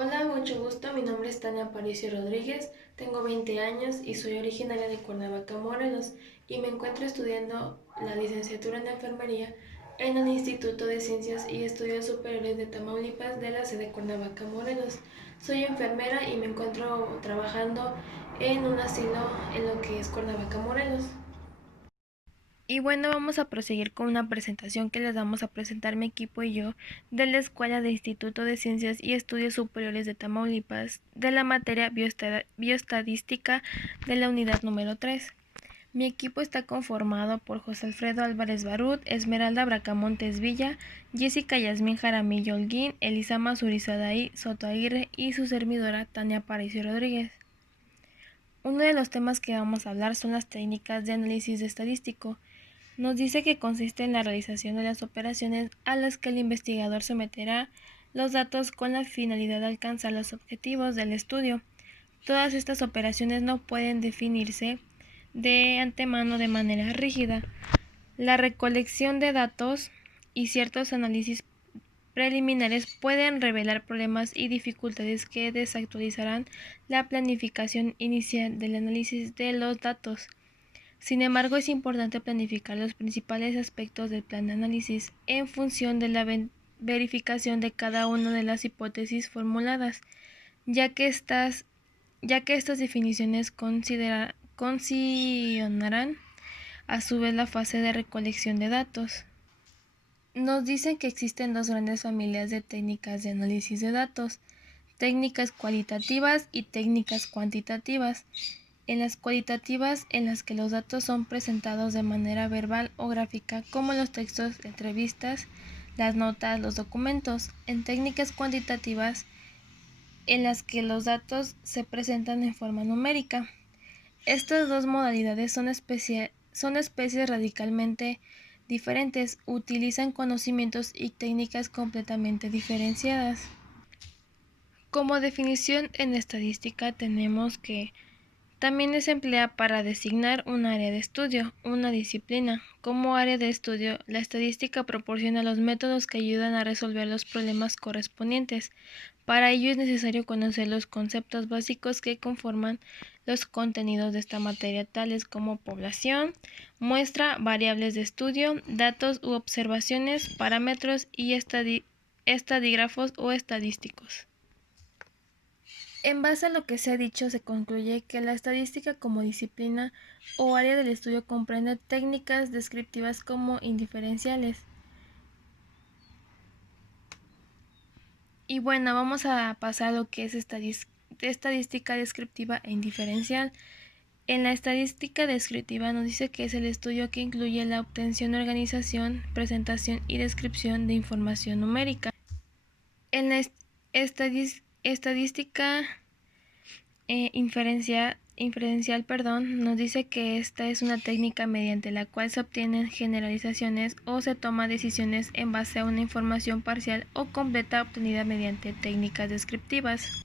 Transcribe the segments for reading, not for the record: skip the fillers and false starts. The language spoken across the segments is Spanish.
Hola, mucho gusto. Mi nombre es Tania Aparicio Rodríguez, tengo 20 años y soy originaria de Cuernavaca, Morelos, y me encuentro estudiando la licenciatura en enfermería en el Instituto de Ciencias y Estudios Superiores de Tamaulipas de la sede Cuernavaca, Morelos. Soy enfermera y me encuentro trabajando en un asilo en lo que es Cuernavaca, Morelos. Y bueno, vamos a proseguir con una presentación que les vamos a presentar mi equipo y yo de la Escuela de Instituto de Ciencias y Estudios Superiores de Tamaulipas de la materia bioestadística de la unidad número 3. Mi equipo está conformado por José Alfredo Álvarez Barut, Esmeralda Bracamontes Villa, Jessica Yasmín Jaramillo Holguín, Elisa Mazurizadaí Soto Aguirre y su servidora Tania Aparicio Rodríguez. Uno de los temas que vamos a hablar son las técnicas de análisis estadístico. Nos dice que consiste en la realización de las operaciones a las que el investigador someterá los datos con la finalidad de alcanzar los objetivos del estudio. Todas estas operaciones no pueden definirse de antemano de manera rígida. La recolección de datos y ciertos análisis preliminares pueden revelar problemas y dificultades que desactualizarán la planificación inicial del análisis de los datos. Sin embargo, es importante planificar los principales aspectos del plan de análisis en función de la verificación de cada una de las hipótesis formuladas, ya que estas definiciones condicionarán a su vez la fase de recolección de datos. Nos dicen que existen dos grandes familias de técnicas de análisis de datos: técnicas cualitativas y técnicas cuantitativas. En las cualitativas, en las que los datos son presentados de manera verbal o gráfica, como los textos de entrevistas, las notas, los documentos. En técnicas cuantitativas, en las que los datos se presentan en forma numérica. Estas dos modalidades son especies radicalmente diferentes, utilizan conocimientos y técnicas completamente diferenciadas. Como definición en estadística tenemos que también se emplea para designar un área de estudio, una disciplina. Como área de estudio, la estadística proporciona los métodos que ayudan a resolver los problemas correspondientes. Para ello es necesario conocer los conceptos básicos que conforman los contenidos de esta materia, tales como población, muestra, variables de estudio, datos u observaciones, parámetros y estadígrafos o estadísticos. En base a lo que se ha dicho, se concluye que la estadística como disciplina o área del estudio comprende técnicas descriptivas como indiferenciales. Y bueno, vamos a pasar a lo que es estadística descriptiva e indiferencial. En la estadística descriptiva nos dice que es el estudio que incluye la obtención, organización, presentación y descripción de información numérica. En la estadística inferencial, nos dice que esta es una técnica mediante la cual se obtienen generalizaciones o se toman decisiones en base a una información parcial o completa obtenida mediante técnicas descriptivas.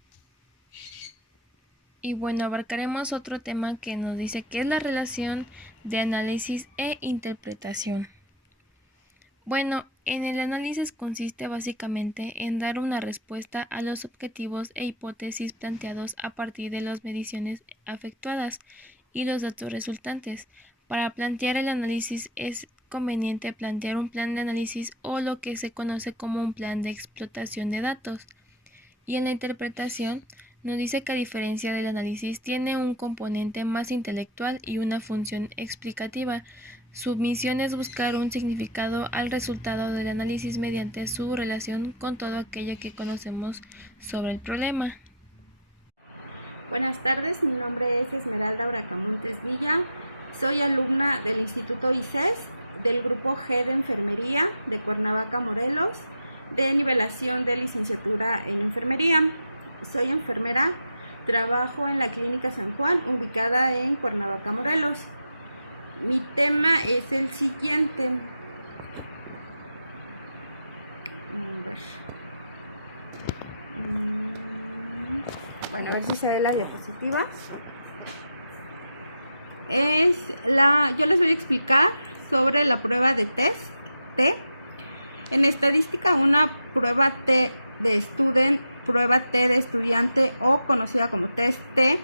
Y bueno, abarcaremos otro tema que nos dice que es la relación de análisis e interpretación. Bueno, en el análisis consiste básicamente en dar una respuesta a los objetivos e hipótesis planteados a partir de las mediciones efectuadas y los datos resultantes. Para plantear el análisis es conveniente plantear un plan de análisis o lo que se conoce como un plan de explotación de datos. Y en la interpretación nos dice que, a diferencia del análisis, tiene un componente más intelectual y una función explicativa. Su misión es buscar un significado al resultado del análisis mediante su relación con todo aquello que conocemos sobre el problema. Buenas tardes, mi nombre es Esmeralda Bracamontes Villa, soy alumna del Instituto ICES, del grupo G de Enfermería de Cuernavaca, Morelos, de nivelación de licenciatura en enfermería. Soy enfermera, trabajo en la Clínica San Juan, ubicada en Cuernavaca, Morelos. Mi tema es el siguiente. Bueno, a ver si se ve la diapositiva. Yo les voy a explicar sobre la prueba de test T. En estadística, una prueba T de Student prueba T de estudiante o conocida como test T.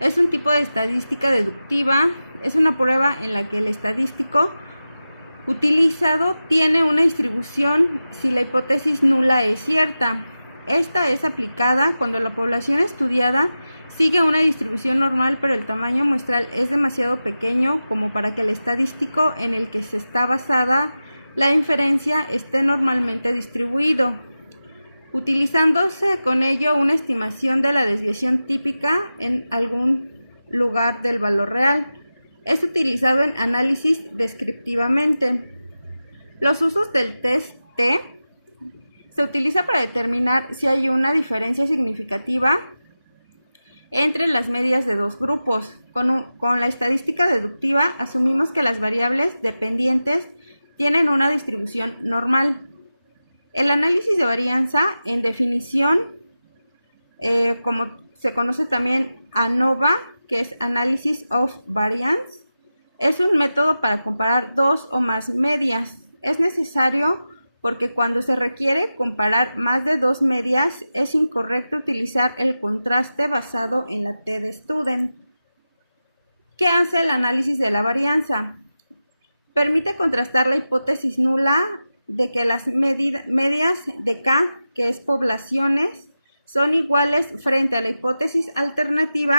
Es un tipo de estadística deductiva. Es una prueba en la que el estadístico utilizado tiene una distribución si la hipótesis nula es cierta. Esta es aplicada cuando la población estudiada sigue una distribución normal, pero el tamaño muestral es demasiado pequeño como para que el estadístico en el que se está basada la inferencia esté normalmente distribuido, utilizándose con ello una estimación de la desviación típica en algún lugar del valor real. Es utilizado en análisis descriptivamente. Los usos del test T se utiliza para determinar si hay una diferencia significativa entre las medias de dos grupos. Con la estadística deductiva asumimos que las variables dependientes tienen una distribución normal. El análisis de varianza, en definición, como se conoce también ANOVA, que es Analysis of Variance, es un método para comparar dos o más medias. Es necesario porque cuando se requiere comparar más de dos medias, es incorrecto utilizar el contraste basado en la T de student. ¿Qué hace el análisis de la varianza? Permite contrastar la hipótesis nula de que las medias de K, que es poblaciones, son iguales frente a la hipótesis alternativa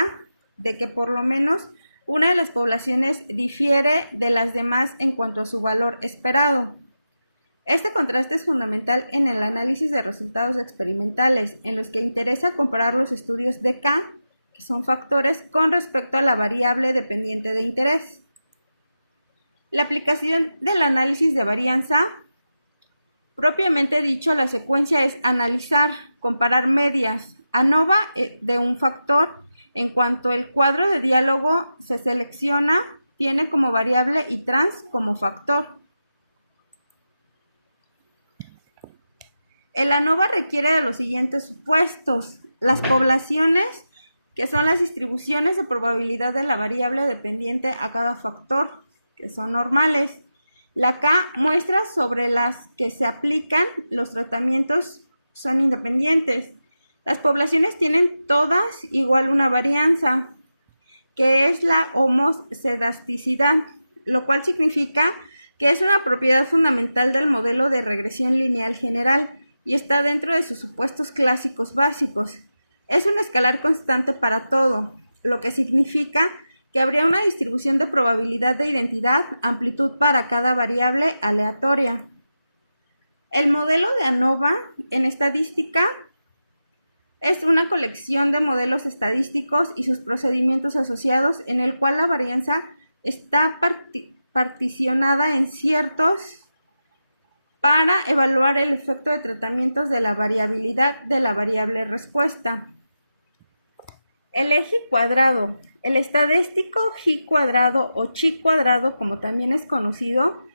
de que por lo menos una de las poblaciones difiere de las demás en cuanto a su valor esperado. Este contraste es fundamental en el análisis de resultados experimentales, en los que interesa comparar los estudios de K, que son factores, con respecto a la variable dependiente de interés. La aplicación del análisis de varianza, propiamente dicho, la secuencia es analizar, comparar medias ANOVA de un factor. En cuanto el cuadro de diálogo se selecciona, tiene como variable y trans como factor. El ANOVA requiere de los siguientes supuestos: las poblaciones, que son las distribuciones de probabilidad de la variable dependiente a cada factor, que son normales. La K, muestras sobre las que se aplican los tratamientos, son independientes. Las poblaciones tienen todas igual una varianza, que es la homocedasticidad, lo cual significa que es una propiedad fundamental del modelo de regresión lineal general y está dentro de sus supuestos clásicos básicos. Es un escalar constante para todo, lo que significa que habría una distribución de probabilidad de identidad, amplitud para cada variable aleatoria. El modelo de ANOVA en estadística es una colección de modelos estadísticos y sus procedimientos asociados en el cual la varianza está particionada en ciertos para evaluar el efecto de tratamientos de la variabilidad de la variable respuesta. El eje cuadrado. El estadístico G cuadrado o chi cuadrado, como también es conocido,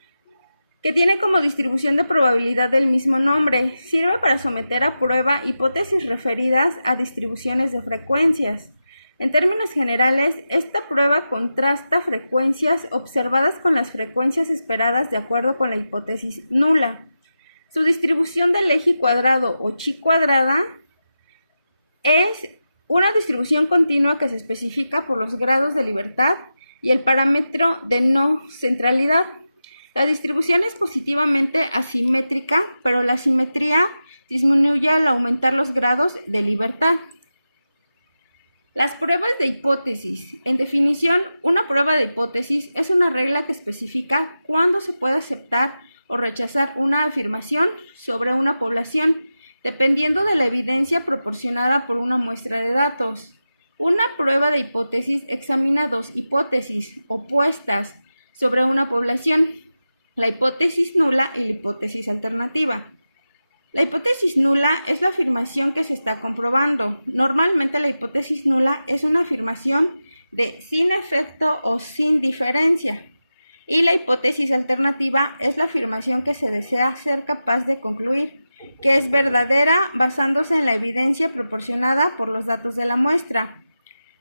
que tiene como distribución de probabilidad del mismo nombre, sirve para someter a prueba hipótesis referidas a distribuciones de frecuencias. En términos generales, esta prueba contrasta frecuencias observadas con las frecuencias esperadas de acuerdo con la hipótesis nula. Su distribución del eje cuadrado o chi cuadrada es una distribución continua que se especifica por los grados de libertad y el parámetro de no centralidad. La distribución es positivamente asimétrica, pero la simetría disminuye al aumentar los grados de libertad. Las pruebas de hipótesis. En definición, una prueba de hipótesis es una regla que especifica cuándo se puede aceptar o rechazar una afirmación sobre una población, dependiendo de la evidencia proporcionada por una muestra de datos. Una prueba de hipótesis examina dos hipótesis opuestas sobre una población, la hipótesis nula y la hipótesis alternativa. La hipótesis nula es la afirmación que se está comprobando. Normalmente la hipótesis nula es una afirmación de sin efecto o sin diferencia. Y la hipótesis alternativa es la afirmación que se desea ser capaz de concluir, que es verdadera basándose en la evidencia proporcionada por los datos de la muestra.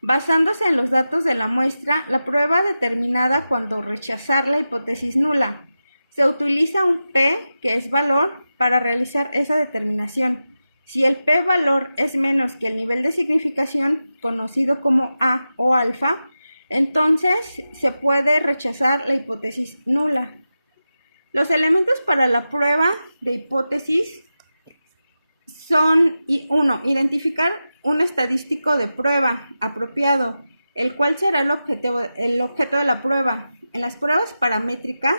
Basándose en los datos de la muestra, la prueba determinada cuando rechazar la hipótesis nula. Se utiliza un P, que es valor, para realizar esa determinación. Si el p-valor es menos que el nivel de significación, conocido como A o alfa, entonces se puede rechazar la hipótesis nula. Los elementos para la prueba de hipótesis son: 1. Identificar un estadístico de prueba apropiado, el cual será el objeto de la prueba. En las pruebas paramétricas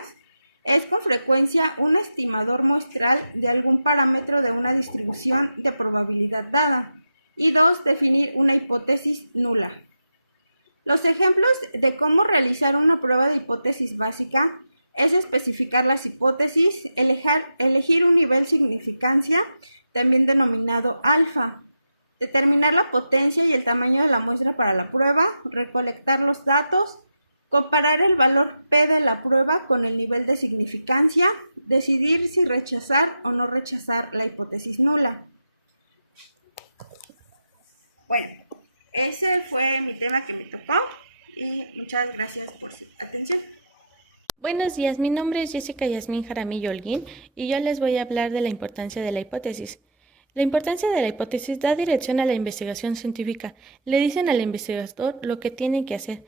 es con frecuencia un estimador muestral de algún parámetro de una distribución de probabilidad dada. Y 2. Definir una hipótesis nula. Los ejemplos de cómo realizar una prueba de hipótesis básica es especificar las hipótesis, elegir un nivel significancia, también denominado alfa, determinar la potencia y el tamaño de la muestra para la prueba, recolectar los datos, comparar el valor P de la prueba con el nivel de significancia, decidir si rechazar o no rechazar la hipótesis nula. Bueno, ese fue mi tema que me tocó y muchas gracias por su atención. Buenos días, mi nombre es Jessica Yasmín Jaramillo Holguín y yo les voy a hablar de la importancia de la hipótesis. La importancia de la hipótesis da dirección a la investigación científica. Le dicen al investigador lo que tiene que hacer.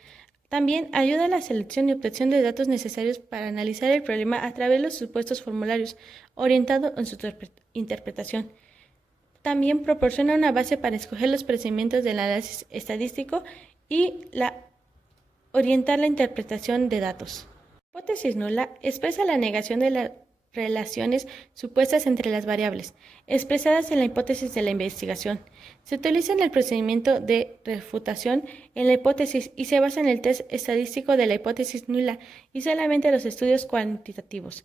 También ayuda a la selección y obtención de datos necesarios para analizar el problema a través de los supuestos formularios, orientado en su interpretación. También proporciona una base para escoger los procedimientos del análisis estadístico y orientar la interpretación de datos. La hipótesis nula expresa la negación de las relaciones supuestas entre las variables, expresadas en la hipótesis de la investigación. Se utiliza en el procedimiento de refutación en la hipótesis y se basa en el test estadístico de la hipótesis nula y solamente los estudios cuantitativos.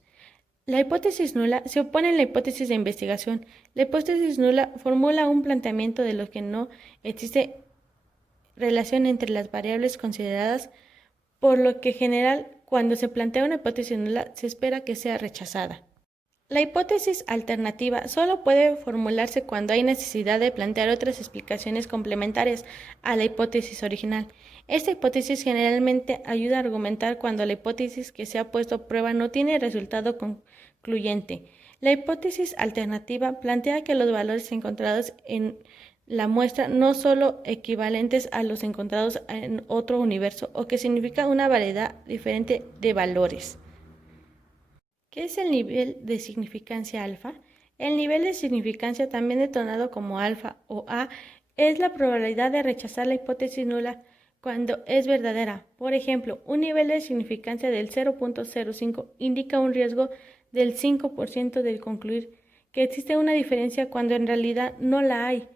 La hipótesis nula se opone a la hipótesis de investigación. La hipótesis nula formula un planteamiento de lo que no existe relación entre las variables consideradas, por lo que en general, cuando se plantea una hipótesis nula, se espera que sea rechazada. La hipótesis alternativa solo puede formularse cuando hay necesidad de plantear otras explicaciones complementarias a la hipótesis original. Esta hipótesis generalmente ayuda a argumentar cuando la hipótesis que se ha puesto a prueba no tiene resultado concluyente. La hipótesis alternativa plantea que los valores encontrados en la muestra no son equivalentes a los encontrados en otro universo o que significa una variedad diferente de valores. ¿Qué es el nivel de significancia alfa? El nivel de significancia, también detonado como alfa o A, es la probabilidad de rechazar la hipótesis nula cuando es verdadera. Por ejemplo, un nivel de significancia del 0.05 indica un riesgo del 5% de concluir que existe una diferencia cuando en realidad no la hay.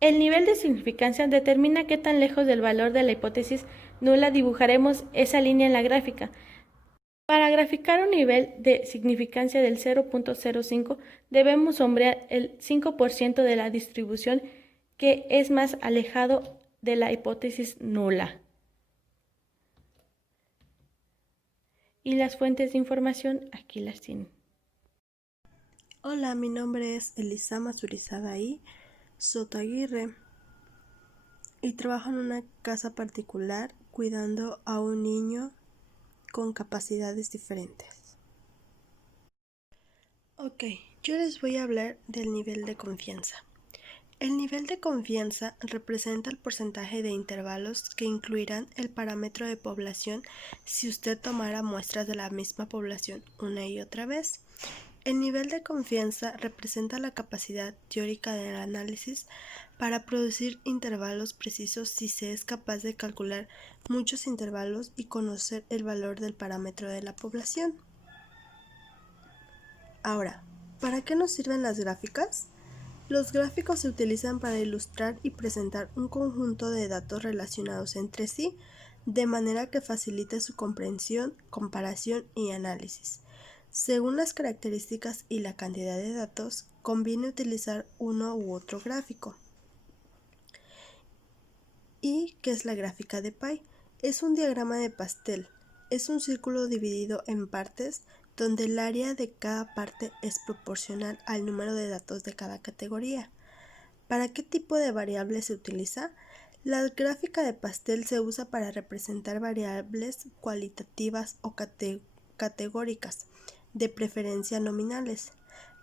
El nivel de significancia determina qué tan lejos del valor de la hipótesis nula dibujaremos esa línea en la gráfica. Para graficar un nivel de significancia del 0.05 debemos sombrear el 5% de la distribución que es más alejado de la hipótesis nula. Y las fuentes de información aquí las tienen. Hola, mi nombre es Elisama Surizadaí Soto Aguirre y trabajo en una casa particular cuidando a un niño con capacidades diferentes. Ok, yo les voy a hablar del nivel de confianza. El nivel de confianza representa el porcentaje de intervalos que incluirán el parámetro de población si usted tomara muestras de la misma población una y otra vez. El nivel de confianza representa la capacidad teórica del análisis para producir intervalos precisos si se es capaz de calcular muchos intervalos y conocer el valor del parámetro de la población. Ahora, ¿para qué nos sirven las gráficas? Los gráficos se utilizan para ilustrar y presentar un conjunto de datos relacionados entre sí, de manera que facilite su comprensión, comparación y análisis. Según las características y la cantidad de datos, conviene utilizar uno u otro gráfico. ¿Y qué es la gráfica de Pie? Es un diagrama de pastel. Es un círculo dividido en partes donde el área de cada parte es proporcional al número de datos de cada categoría. ¿Para qué tipo de variables se utiliza? La gráfica de pastel se usa para representar variables cualitativas o categóricas, de preferencia nominales.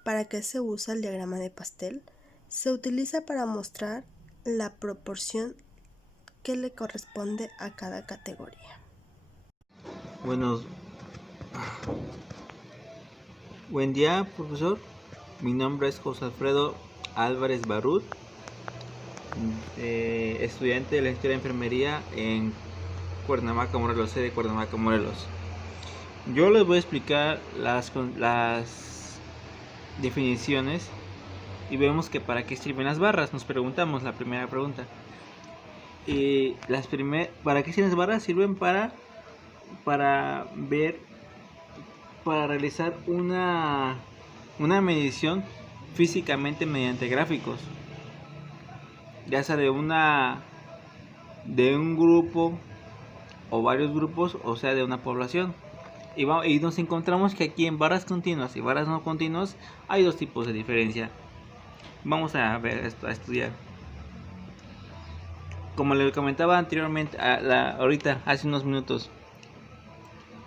¿Para qué se usa el diagrama de pastel? Se utiliza para mostrar la proporción que le corresponde a cada categoría. Buen día, profesor. Mi nombre es José Alfredo Álvarez Barrut, estudiante de la Historia de Enfermería en Cuernavaca, Morelos, sede de Cuernavaca, Morelos. Yo les voy a explicar las definiciones y vemos que para qué sirven las barras. Nos preguntamos la primera pregunta. ¿Para qué sirven las barras? Sirven para realizar una medición físicamente mediante gráficos, ya sea de un grupo o varios grupos, o sea de una población. Y nos encontramos que aquí en barras continuas y barras no continuas hay dos tipos de diferencia. Vamos a ver esto, a estudiar. Como les comentaba anteriormente, ahorita hace unos minutos,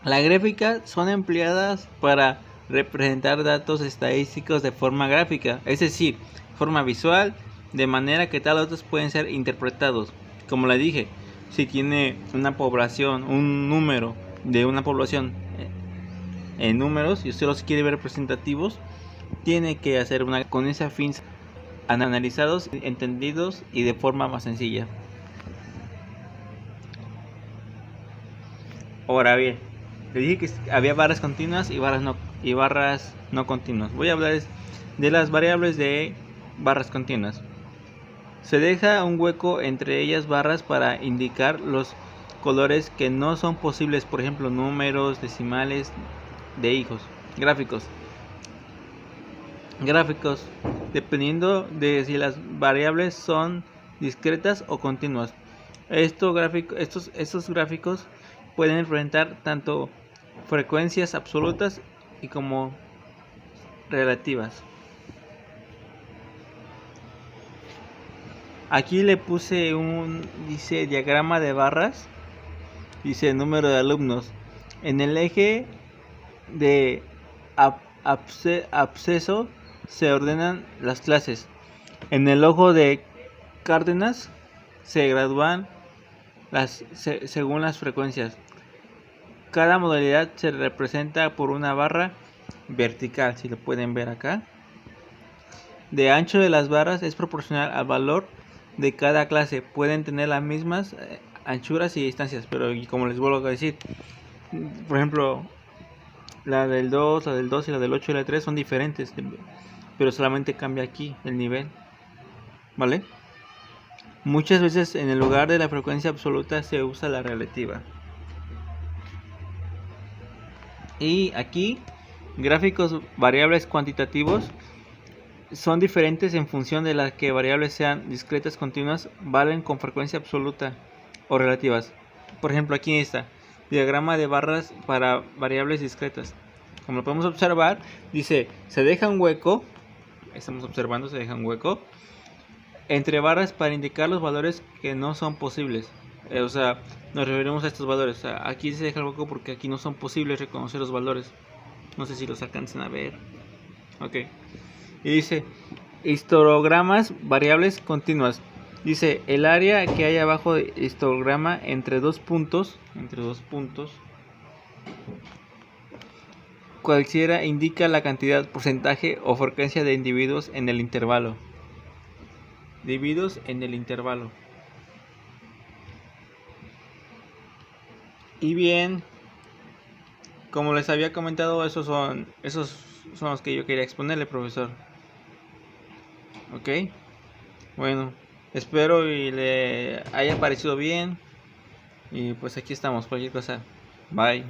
las gráficas son empleadas para representar datos estadísticos de forma gráfica, es decir, forma visual, de manera que tal datos pueden ser interpretados. Como le dije, si tiene una población, un número de una población en números y usted los quiere ver representativos, tiene que hacer con ese fin analizados, entendidos y de forma más sencilla. Ahora bien, le dije que había barras continuas y barras no continuas. Voy a hablar de las variables de barras continuas. Se deja un hueco entre ellas barras para indicar los colores que no son posibles, por ejemplo, números, decimales de hijos. Gráficos, dependiendo de si las variables son discretas o continuas. Estos gráficos pueden representar tanto frecuencias absolutas y como relativas. Aquí le puse dice diagrama de barras, dice número de alumnos. En el eje de absceso se ordenan las clases. En el ojo de Cárdenas se gradúan según las frecuencias. Cada modalidad se representa por una barra vertical, si lo pueden ver acá. De ancho de las barras es proporcional al valor de cada clase. Pueden tener las mismas anchuras y distancias, pero como les vuelvo a decir, por ejemplo, la del 2 y la del 8 y la 3 son diferentes, pero solamente cambia aquí el nivel, ¿vale? Muchas veces en el lugar de la frecuencia absoluta se usa la relativa. Y aquí, gráficos variables cuantitativos son diferentes en función de las que variables sean discretas, continuas, valen con frecuencia absoluta o relativas. Por ejemplo, aquí está, diagrama de barras para variables discretas. Como lo podemos observar, dice, se deja un hueco, estamos observando, se deja un hueco entre barras para indicar los valores que no son posibles. O sea, nos referimos a estos valores. O sea, aquí se deja el hueco porque aquí no son posibles reconocer los valores. No sé si los alcancen a ver. Ok. Y dice, histogramas variables continuas. Dice, el área que hay abajo de histograma entre dos puntos, cualquiera indica la cantidad, porcentaje o frecuencia de individuos en el intervalo. Y bien, como les había comentado, esos son los que yo quería exponerle, profesor. Ok, bueno, espero y le haya parecido bien. Y pues aquí estamos, cualquier cosa. Bye.